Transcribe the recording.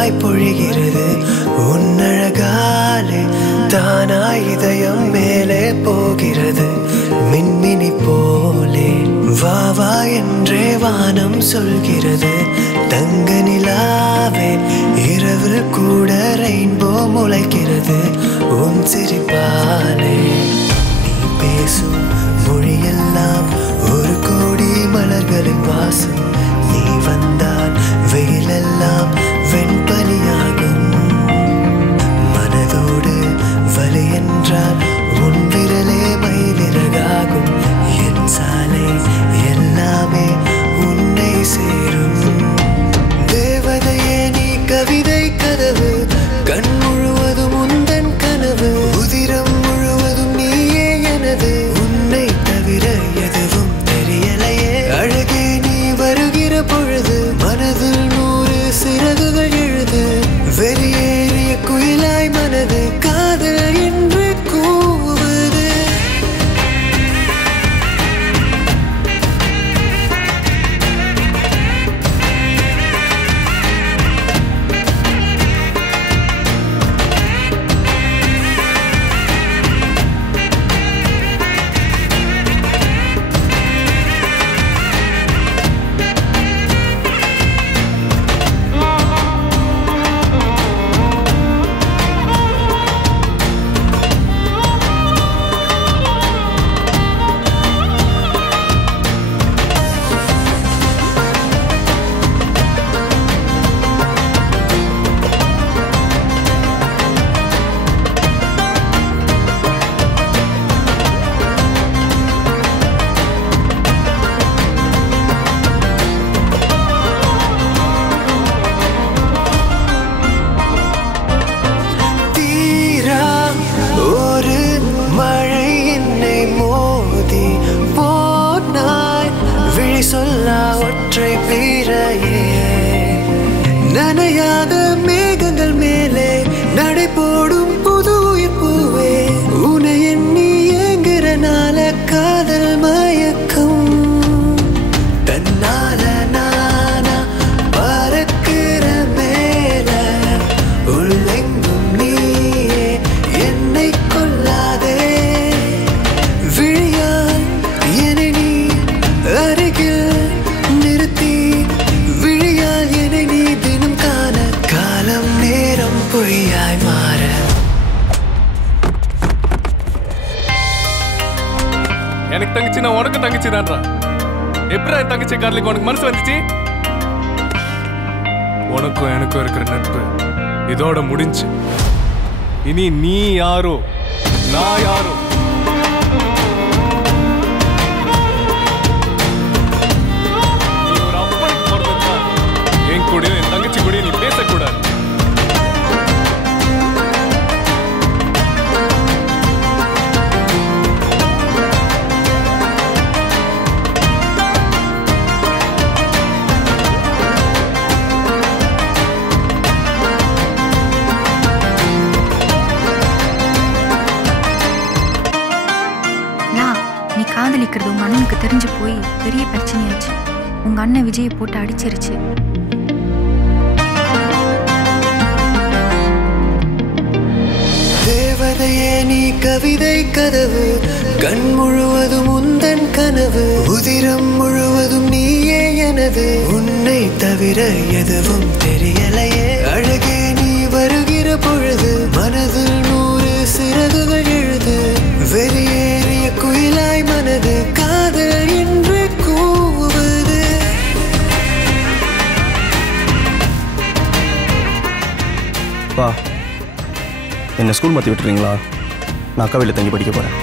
மழையாய் பொழிகிறது உன்னழகாலே தானாய் இதயம் மேலே போகிறது மின்மினி போலே வா வா என்றே வானம் சொல்கிறது தங்க நிலாவே இரவில் கூட ரெயின்போ முளைக்கிறது உன் சிரிப்பாலே நீ பேசும் மொழியெல்லாம் ஒரு கோடி மலர்களின் வாசம் நீ வந்தால் வெயிலெல்லாம் வெண்பனியாகும் மனதோடு வலி என்றால் உன் விரலே மயிலிறகாகும் என் சாலை எல்லாமே உன்னை சேரும் தேவதையே நீ கவிதை கதவு கண் முழுவதும் உந்தன் கனவு உதிரம் முழுவதும் நீயே எனது உன்னை தவிர எதுவும் தெரியலையே அழகே நீ வருகிற பொழுது மனதில் 100 சிறகுகள் எழுது வெறியேறிய குயிலாய் மனது காதல் என்று கூவுது சொல்லா ஒற்றை பீரையே நனையாத மேகங்கள் மேலே நடை போடும் புது உயிர் பூவே உன்னை எண்ணி ஏங்குறனால காதல் மயக்கம் தன்னால நானா பறக்கிற மேல உள்ளெங்கும் நீயே என்னை கொல்லாதே விழியால் என்னை நீ அருகில் நிறுத்தி விழியால் என்னை நீ தினம் காண காலம் நேரம் பொய்யாய் மாற எனக்கு தங்கச்சி நான் உனக்கு தங்கச்சி தான்டா எப்படா என் தங்கச்சி காதலிக்கு உனக்கு மனசு வந்துச்சு உனக்கும் எனக்கும் இருக்கிற நட்பு இதோட முடிஞ்சு இனி நீ யாரோ நான் யாரோ என் கூடயும் என் தங்கச்சி கூடயும் நீ பேசக்கூடாது நீ காதலிக்கிறது உங்க அண்ணனுக்கு தெரிஞ்சு போய் பெரிய பிரச்சனையாச்சு உங்க அண்ணன் விஜயை போட்டு அடிச்சிருச்சு தேவதையே நீ கவிதை கதவு கண் முழுவதும் உந்தன் கனவு உதிரம் முழுவதும் நீயே எனது உன்னை தவிர எதுவும் தெரியலையே அழகே நீ வருகிற பொழுது மனதில் 100 சிறகுகள் எழுது வெறியேறிய குயிலாய் மனது காதல் என்று கூவுது என்ன ஸ்கூல் மாற்றி விட்டுறீங்களா? நான் அக்கா வீட்டில் தங்கி படிக்க போகிறேன்.